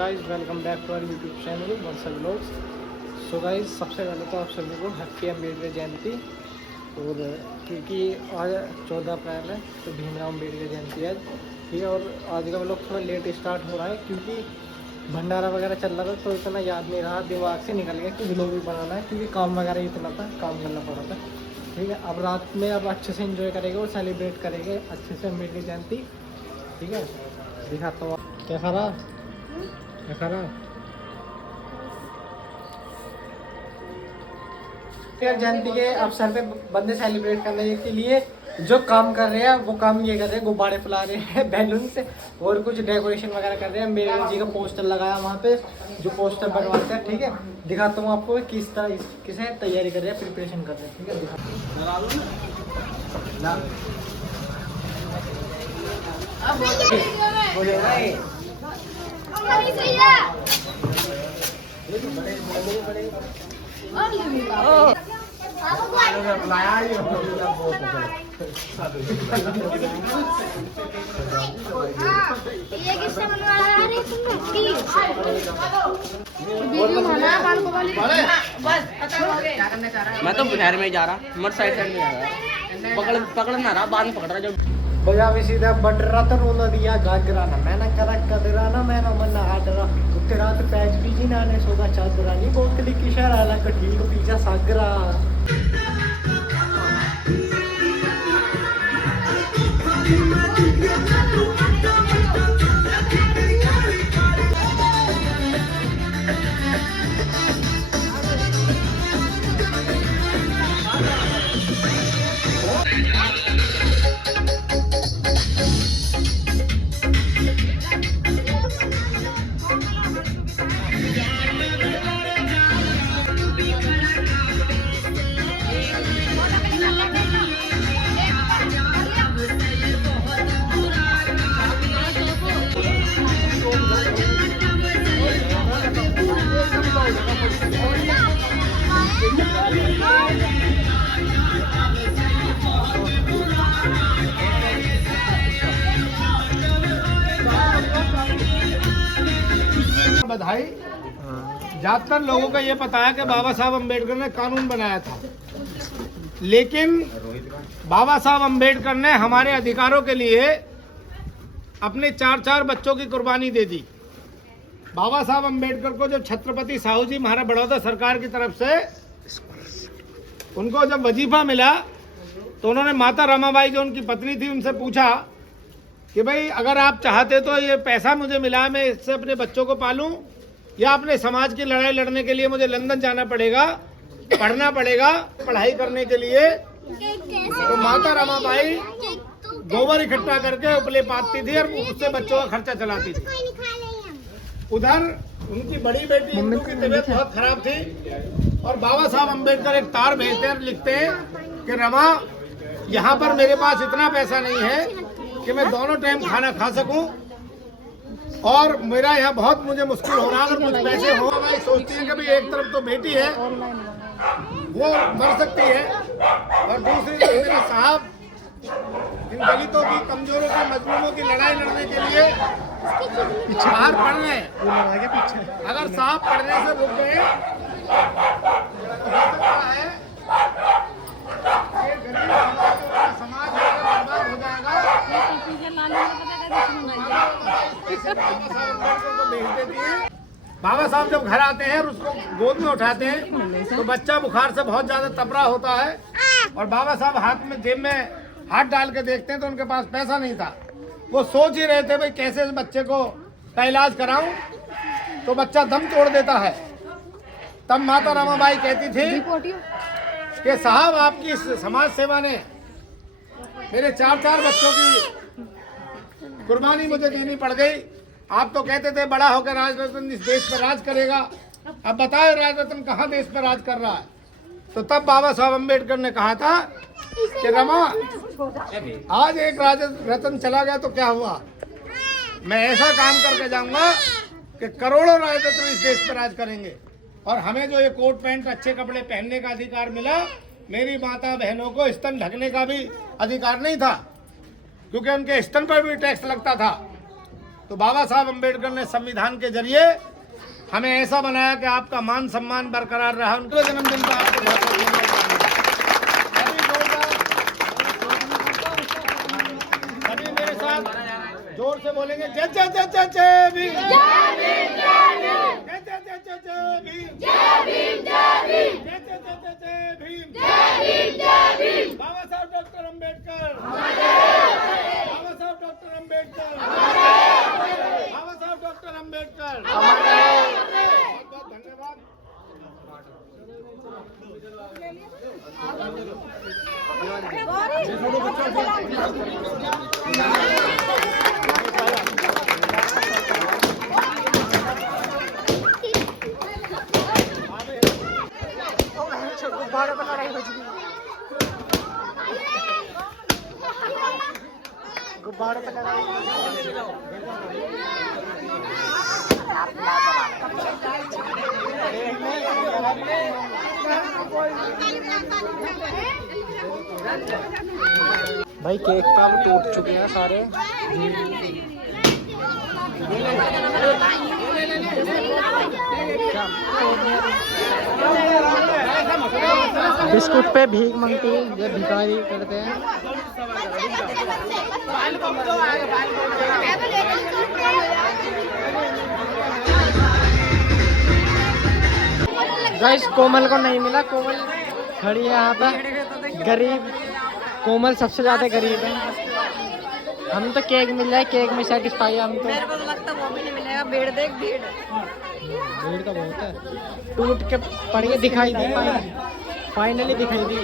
Guys welcome back to our YouTube channel Vansal vlogs. So guys सबसे पहले तो आप सभी को हैप्पी अम्बेडकर जयंती। और क्योंकि आज 14 अप्रैल है तो भीमराव अम्बेडकर जयंती है आज, ठीक है। और आज का व्लॉग थोड़ा लेट स्टार्ट हो रहा है क्योंकि भंडारा वगैरह चल रहा था तो इतना याद नहीं रहा, दिमाग से निकल गया कि व्लॉग भी बनाना है क्योंकि काम वगैरह इतना था, काम करना पड़ा था, ठीक है। अब रात में अब अच्छे से एंजॉय करेंगे और सेलिब्रेट करेंगे अच्छे से अम्बेडकर जयंती, ठीक है। दिखाता हूँ क्या खा रहा जयंती के अवसर पे बंदे सेलिब्रेट करने के लिए जो काम कर रहे हैं वो काम ये कर रहे हैं, गुब्बारे फुला रहे हैं बैलून से और कुछ डेकोरेशन वगैरह कर रहे हैं। मेरे जी का पोस्टर लगाया वहाँ पे, जो पोस्टर बनवाते हैं, ठीक है। दिखाता हूँ आपको किस तरह किसे तैयारी कर रहे हैं, प्रिपरेशन कर रहे हैं, ठीक है। ये किससे बनवाया है मैं तो बिहार में ही जा रहा, मर साइड में जा रहा, पकड़ ना रहा, बाद में पकड़ रहा जब बजा भी सीधा बट रतन उन दिया गाजरा ना मैंने करा कदरा ना मैंने मन आडरा उत्ते रात पैज भी जी ना ने सोगा चादरा नी बोतली की शहर आला कठी को पीछा सागरा। बधाई। ज्यादातर लोगों का ये पता है कि बाबा साहब अम्बेडकर ने कानून बनाया था, लेकिन बाबा साहब अम्बेडकर ने हमारे अधिकारों के लिए अपने 4 बच्चों की कुर्बानी दे दी। बाबा साहब अम्बेडकर को जब छत्रपति साहू जी महाराज बड़ौदा सरकार की तरफ से उनको जब वजीफा मिला तो उन्होंने माता रमाबाई जो उनकी पत्नी थी उनसे पूछा कि भाई अगर आप चाहते तो ये पैसा मुझे मिला, मैं इससे अपने बच्चों को पालूं या अपने समाज की लड़ाई लड़ने के लिए मुझे लंदन जाना पड़ेगा, पढ़ना पड़ेगा पढ़ाई करने के लिए। तो माता रमाबाई गोबर इकट्ठा करके उपले पाती थी और उससे बच्चों का खर्चा चलाती थी। उधर उनकी बड़ी बेटी इंदू की तबीयत बहुत खराब थी और बाबा साहब अम्बेडकर एक तार भेजते हैं, लिखते हैं कि रमा यहाँ पर मेरे पास इतना पैसा नहीं है कि मैं दोनों टाइम खाना खा सकूं और मेरा यहाँ बहुत मुझे मुश्किल हो रहा है, अगर कुछ पैसे हो। मैं सोचती है कि भाई एक तरफ तो बेटी है वो मर सकती है और दूसरी तरफ मेरे साहब इन दलितों की, कमजोरों की, मजलूमों की लड़ाई लड़ने के लिए बाहर पढ़ रहे हैं। अगर साहब पढ़ने से रुक गए तो हो सकता है ये गरीब समाज बर्बाद हो जाएगा। बाबा साहब जब घर आते हैं और उसको गोद में उठाते हैं तो बच्चा बुखार से बहुत ज्यादा तपरा होता है और बाबा साहब हाथ में जेब में हाथ डाल के देखते हैं तो उनके पास पैसा नहीं था। वो सोच ही रहे थे भाई कैसे इस बच्चे को का इलाज कराऊं, तो बच्चा दम तोड़ देता है। तब माता रमाबाई कहती थी कि साहब आपकी इस समाज सेवा ने मेरे 4 बच्चों की कुर्बानी मुझे देनी पड़ गई। आप तो कहते थे बड़ा होकर राजरत्न इस देश पर राज करेगा, अब बताए राजरत्न कहाँ देश पर राज कर रहा है। तो तब बाबा साहब अम्बेडकर ने कहा था कि रमा आज एक राजरत्न चला गया तो क्या हुआ, मैं ऐसा काम करके जाऊंगा कि करोड़ों राजरत्न इस देश पर राज करेंगे। और हमें जो ये कोट पैंट अच्छे कपड़े पहनने का अधिकार मिला, मेरी माता बहनों को स्तन ढकने का भी अधिकार नहीं था, क्योंकि उनके स्तन पर भी टैक्स लगता था। तो बाबा साहब अम्बेडकर ने संविधान के जरिए हमें ऐसा बनाया कि आपका मान सम्मान बरकरार रहा। उनके जन्मदिन पर आपको बहुत बहुत सभी मेरे साथ जोर से बोलेंगे जय जय जय जय जय भीम, जय जय जय जय भीम, जय जय जय भीम, बाबा साहब डॉक्टर अम्बेडकर, बाबा साहब डॉक्टर अम्बेडकर, बाबा साहब डॉक्टर अम्बेडकर। बहुत बहुत धन्यवाद। गुब्बारे पर लड़ाई हो चुकी, गुब्बारे पर लड़ाई। भाई केक तो अब टूट चुके हैं सारे। बिस्कुट पे भीख मांगती है, ये भिखारी करते हैं। गाइस कोमल को नहीं मिला, कोमल खड़ी है यहाँ पे गरीब। कोमल सबसे ज्यादा गरीब है। हम तो केक मिल जाए, केक में सेटिस्फाई है हम तो। मेरे को तो लगता है वो भी नहीं मिलेगा। भीड़ देख, भीड़ भीड़ तो बहुत है। टूट के पड़ के दिखाई दी, फाइनली दिखाई दी।